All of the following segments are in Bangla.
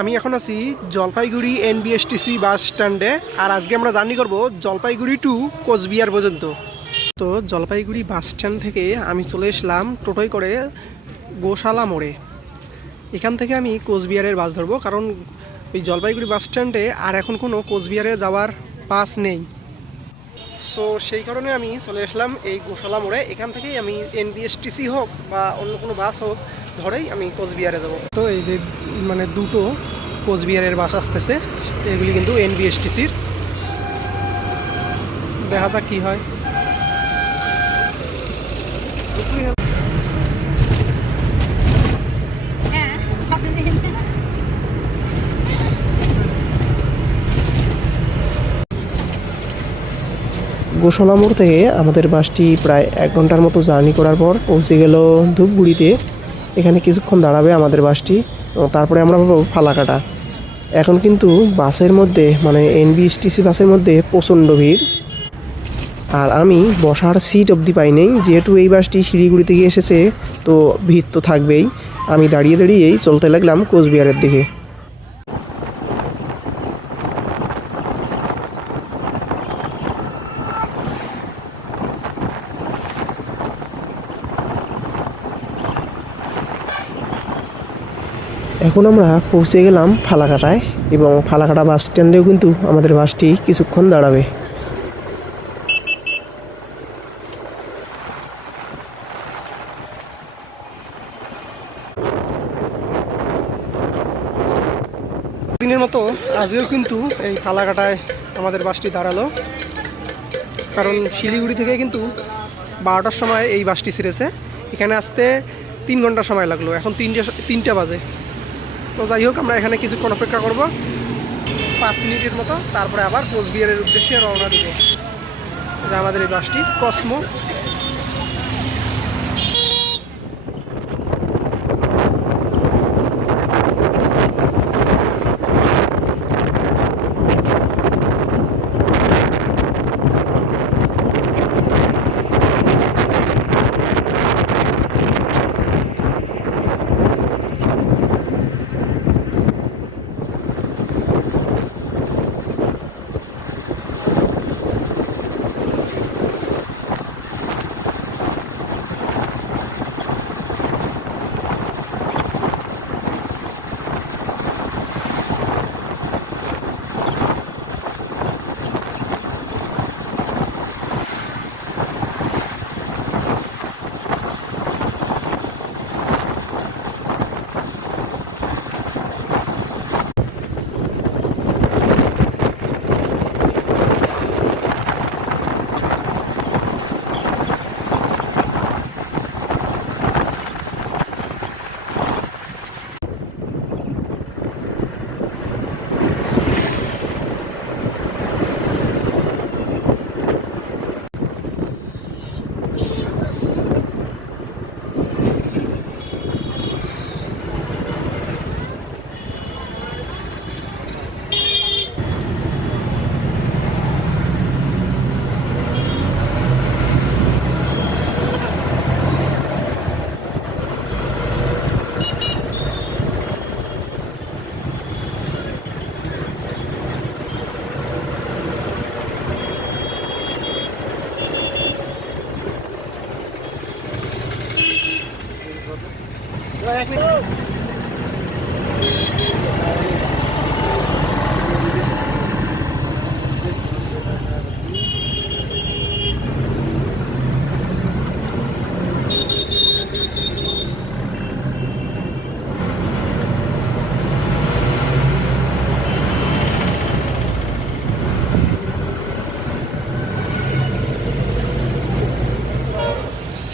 আমি এখন আছি জলপাইগুড়ি এনবিএসটিসি বাস স্ট্যান্ডে। আর আজকে আমরা জার্নি করব জলপাইগুড়ি টু কোচবিহার পর্যন্ত। তো জলপাইগুড়ি বাস স্ট্যান্ড থেকে আমি চলে এসলাম টোটোয় করে গোশালা মোড়ে। এখান থেকে আমি কোচবিহারের বাস ধরবো, কারণ এই জলপাইগুড়ি বাস স্ট্যান্ডে আর এখন কোনো কোচবিহারে যাওয়ার বাস নেই। সো সেই কারণে আমি চলে আসলাম এই গোশালা মোড়ে। এখান থেকেই আমি এনবিএসটিসি হোক বা অন্য কোনো বাস হোক ধরেই আমি কোচবিহারে যাব। তো এই যে দুটো কোচবিহারের বাস আসতেছে, এগুলি কিন্তু এনবিএসটিসির। দেখা যাক কী হয়। গোশালা মোড় থেকে আমাদের বাসটি প্রায় 1 ঘন্টার মতো জার্নি করার পর পৌঁছে গেল ধূপগুড়িতে। এখানে কিছুক্ষণ দাঁড়াবে আমাদের বাসটি, তারপরে আমরা পাবো ফালাকাটা। এখন কিন্তু বাসের মধ্যে এনবিএসটিসি বাসের মধ্যে প্রচণ্ড ভিড়, আর আমি বসার সিট অবধি পাই নেই। যেহেতু এই বাসটি শিলিগুড়ি থেকে এসেছে, তো ভিড় তো থাকবেই। আমি দাঁড়িয়ে দাঁড়িয়েই চলতে লাগলাম কোচবিহারের দিকে। এখন আমরা পৌঁছে গেলাম ফালাকাটায়, এবং ফালাকাটা বাস স্ট্যান্ডেও কিন্তু আমাদের বাসটি কিছুক্ষণ দাঁড়াবে। দিনের মতো আজকেও কিন্তু এই ফালাকাটায় আমাদের বাসটি দাঁড়ালো, কারণ শিলিগুড়ি থেকে কিন্তু 12টার সময় এই বাসটি ছেড়েছে। এখানে আসতে 3 ঘন্টা সময় লাগলো, এখন 3টা বাজে। তো যাই হোক, আমরা এখানে কিছুক্ষণ অপেক্ষা করব 5 মিনিটের মতো, তারপরে আবার কোচবিহারের উদ্দেশ্যে রওনা দিব। আমাদের এই বাসটি কসমো।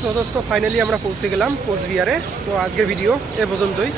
সো দোস্ত, ফাইনালি আমরা পৌঁছে গেলাম কোচবিহারে। তো আজকের ভিডিও এ পর্যন্তই।